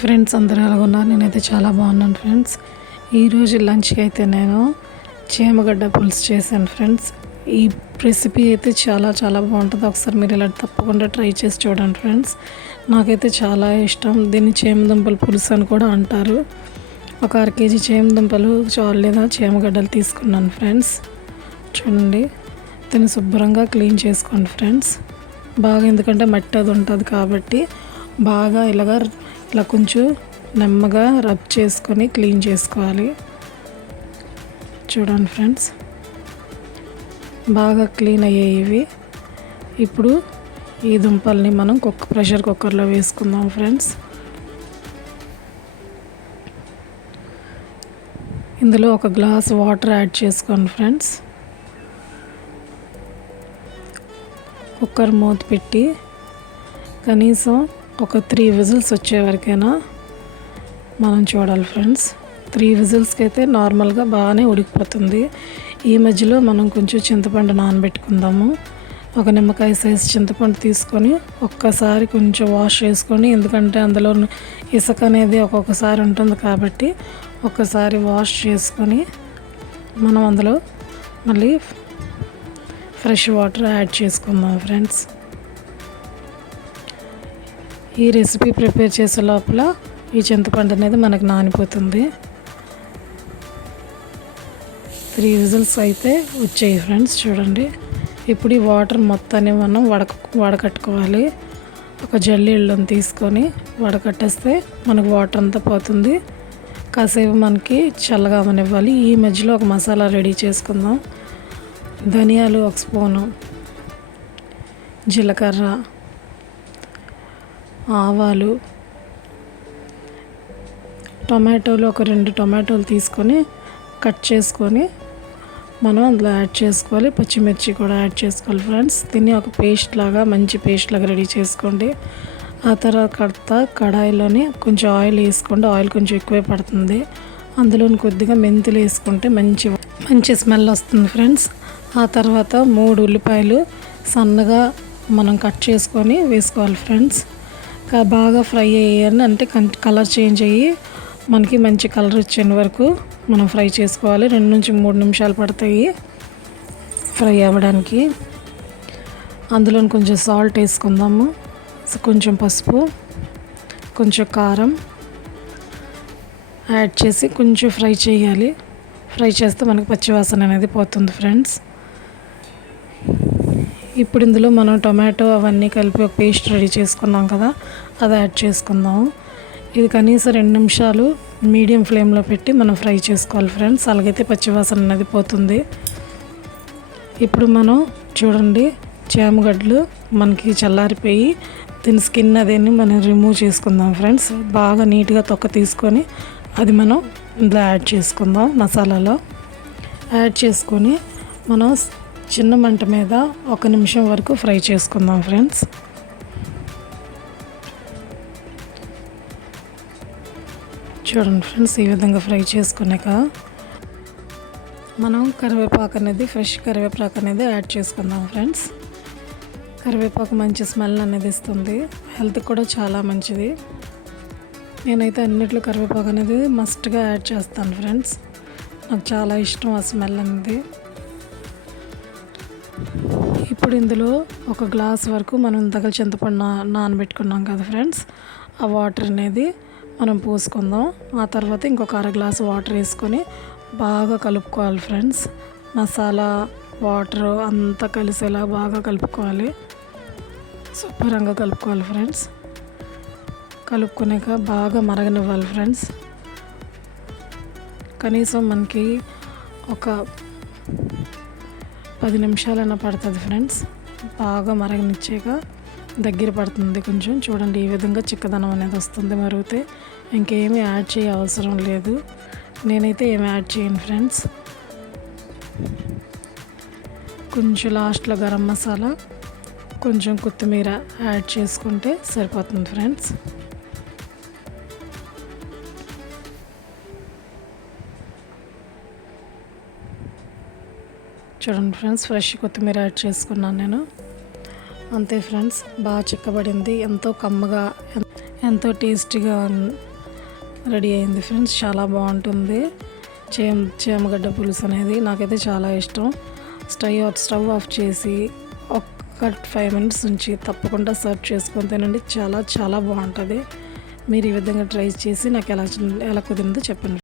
Friends అందరూ ఎలా ఉన్నారు? నేనైతే చాలా బాగున్నాను ఫ్రెండ్స్. ఈరోజు లంచ్కి అయితే నేను చేమగడ్డ పులుసు చేశాను ఫ్రెండ్స్. ఈ రెసిపీ అయితే చాలా చాలా బాగుంటుంది. ఒకసారి మీరు ఇలా తప్పకుండా ట్రై చేసి చూడండి ఫ్రెండ్స్. నాకైతే చాలా ఇష్టం. దీన్ని చేమదుంపల పులుసు అని కూడా అంటారు. ఒక 1 కేజీ చేమదుంపలు లేదా చేమగడ్డలు తీసుకున్నాను ఫ్రెండ్స్. చూడండి, దీన్ని శుభ్రంగా క్లీన్ చేసుకోండి ఫ్రెండ్స్. బాగా, ఎందుకంటే మట్టి అది ఉంటుంది కాబట్టి బాగా ఇలా కొంచెం నెమ్మగా రబ్ చేసుకొని క్లీన్ చేసుకోవాలి. చూడండి ఫ్రెండ్స్, బాగా క్లీన్ అయ్యాయి ఇవి. ఇప్పుడు ఈ దుంపల్ని మనం ప్రెషర్ కుక్కర్లో వేసుకుందాం ఫ్రెండ్స్. ఇందులో 1 గ్లాస్ వాటర్ యాడ్ చేసుకోండి ఫ్రెండ్స్. కుక్కర్ మూత పెట్టి కనీసం ఒక 3 విజిల్స్ వచ్చే వరకైనా మనం చూడాలి ఫ్రెండ్స్. 3 విజిల్స్కి అయితే నార్మల్గా బాగానే ఉడికిపోతుంది. ఈ మధ్యలో మనం కొంచెం చింతపండు నానబెట్టుకుందాము. 1 నిమ్మకాయ సైజు చింతపండు తీసుకొని ఒక్కసారి కొంచెం వాష్ చేసుకొని, ఎందుకంటే అందులో ఇసుక అనేది ఒక్కొక్కసారి ఉంటుంది కాబట్టి ఒక్కసారి వాష్ చేసుకొని మనం అందులో మళ్ళీ ఫ్రెష్ వాటర్ యాడ్ చేసుకుందాం ఫ్రెండ్స్. ఈ రెసిపీ ప్రిపేర్ చేసే లోపల ఈ చింతపండు అనేది మనకు నానిపోతుంది. 3 విజిల్స్ అయితే వచ్చాయి ఫ్రెండ్స్. చూడండి, ఇప్పుడు ఈ వాటర్ మొత్తాన్ని మనం వడకట్టుకోవాలి. ఒక జల్లీళ్ళని తీసుకొని వడకట్టేస్తే మనకు వాటర్ అంతా పోతుంది. కాసేపు మనకి చల్లగా అవనివ్వాలి. ఈ మధ్యలో ఒక మసాలా రెడీ చేసుకుందాం. ధనియాలు 1 స్పూను, జీలకర్ర, ఆవాలు, టొమాటోలు ఒక 2 టొమాటోలు తీసుకొని కట్ చేసుకొని మనం అందులో యాడ్ చేసుకోవాలి. పచ్చిమిర్చి కూడా యాడ్ చేసుకోవాలి ఫ్రెండ్స్. దీన్ని ఒక పేస్ట్ లాగా, మంచి పేస్ట్ లాగా రెడీ చేసుకోండి. ఆ తర్వాత కడాయిలోని కొంచెం ఆయిల్ వేసుకోండి. ఆయిల్ కొంచెం ఎక్కువే పడుతుంది. అందులో కొద్దిగా మెంతులు వేసుకుంటే మంచి స్మెల్ వస్తుంది ఫ్రెండ్స్. ఆ తర్వాత 3 ఉల్లిపాయలు సన్నగా మనం కట్ చేసుకొని వేసుకోవాలి ఫ్రెండ్స్. బాగా ఫ్రై అయ్యాయని, అంటే కలర్ చేంజ్ అయ్యి మనకి మంచి కలర్ వచ్చే వరకు మనం ఫ్రై చేసుకోవాలి. 2 నుంచి 3 నిమిషాలు పడతాయి ఫ్రై అవ్వడానికి. అందులో కొంచెం సాల్ట్ వేసుకుందాము, కొంచెం పసుపు, కొంచెం కారం యాడ్ చేసి కొంచెం ఫ్రై చేయాలి. ఫ్రై చేస్తే మనకు పచ్చివాసన అనేది పోతుంది ఫ్రెండ్స్. ఇప్పుడు ఇందులో మనం టొమాటో అవన్నీ కలిపి ఒక పేస్ట్ రెడీ చేసుకున్నాం కదా, అది యాడ్ చేసుకుందాము. ఇది కనీసం 2 నిమిషాలు మీడియం ఫ్లేమ్లో పెట్టి మనం ఫ్రై చేసుకోవాలి ఫ్రెండ్స్. అలాగైతే పచ్చివాసన అనేది పోతుంది. ఇప్పుడు మనం చూడండి, చేమగడ్డలు మనకి చల్లారిపోయి దీని స్కిన్ అదేని మనం రిమూవ్ చేసుకుందాం ఫ్రెండ్స్. బాగా నీట్గా తొక్క తీసుకొని అది మనం ఇందులో యాడ్ చేసుకుందాం. మసాలాలో యాడ్ చేసుకొని మనం చిన్న మంట మీద 1 నిమిషం వరకు ఫ్రై చేసుకుందాం ఫ్రెండ్స్. చూడండి ఫ్రెండ్స్, ఈ విధంగా ఫ్రై చేసుకున్నాక మనం ఫ్రెష్ కరివేపాకు అనేది యాడ్ చేసుకుందాం ఫ్రెండ్స్. కరివేపాకు మంచి స్మెల్ అనేది ఇస్తుంది. హెల్త్కి కూడా చాలా మంచిది. నేనైతే అన్నిట్లో కరివేపాకు అనేది మస్ట్గా యాడ్ చేస్తాను ఫ్రెండ్స్. నాకు చాలా ఇష్టం ఆ స్మెల్ అనేది. ఇప్పుడు ఇందులో 1 గ్లాస్ వరకు మనం ఇంతగా చింతపండు నానబెట్టుకున్నాం కదా ఫ్రెండ్స్, ఆ వాటర్ అనేది మనం పోసుకుందాం. ఆ తర్వాత ఇంకొక 1/2 గ్లాస్ వాటర్ వేసుకొని బాగా కలుపుకోవాలి ఫ్రెండ్స్. మసాలా వాటర్ అంతా కలిసేలా బాగా కలుపుకోవాలి. శుభ్రంగా కలుపుకోవాలి ఫ్రెండ్స్. కలుపుకున్నాక బాగా మరగనివ్వాలి ఫ్రెండ్స్. కనీసం మనకి ఒక 10 నిమిషాలైనా పడుతుంది ఫ్రెండ్స్. బాగా మరగనిచ్చాక దగ్గర పడుతుంది కొంచెం. చూడండి, ఈ విధంగా చిక్కదనం అనేది వస్తుంది. మరిగితే ఇంకేమీ యాడ్ చేయ అవసరం లేదు. నేనైతే ఏమి యాడ్ చేయను ఫ్రెండ్స్. కొంచెం లాస్ట్లో గరం మసాలా, కొంచెం కొత్తిమీర యాడ్ చేసుకుంటే సరిపోతుంది ఫ్రెండ్స్. చూడండి ఫ్రెండ్స్, ఫ్రెష్ కొత్తిమీర యాడ్ చేసుకున్నాను నేను. అంతే ఫ్రెండ్స్, బాగా చిక్కబడింది. ఎంతో కమ్మగా, ఎంతో టేస్టీగా రెడీ అయింది ఫ్రెండ్స్. చాలా బాగుంటుంది చేమగడ్డ పులుసు అనేది. నాకైతే చాలా ఇష్టం. స్టవ్ ఆఫ్ చేసి ఒక 5 మినిట్స్ ఉంచి తప్పకుండా సర్వ్ చేసుకొని తినండి. చాలా చాలా బాగుంటుంది. మీరు ఈ విధంగా ట్రై చేసి నాకు ఎలా కుదిరిందో చెప్పండి.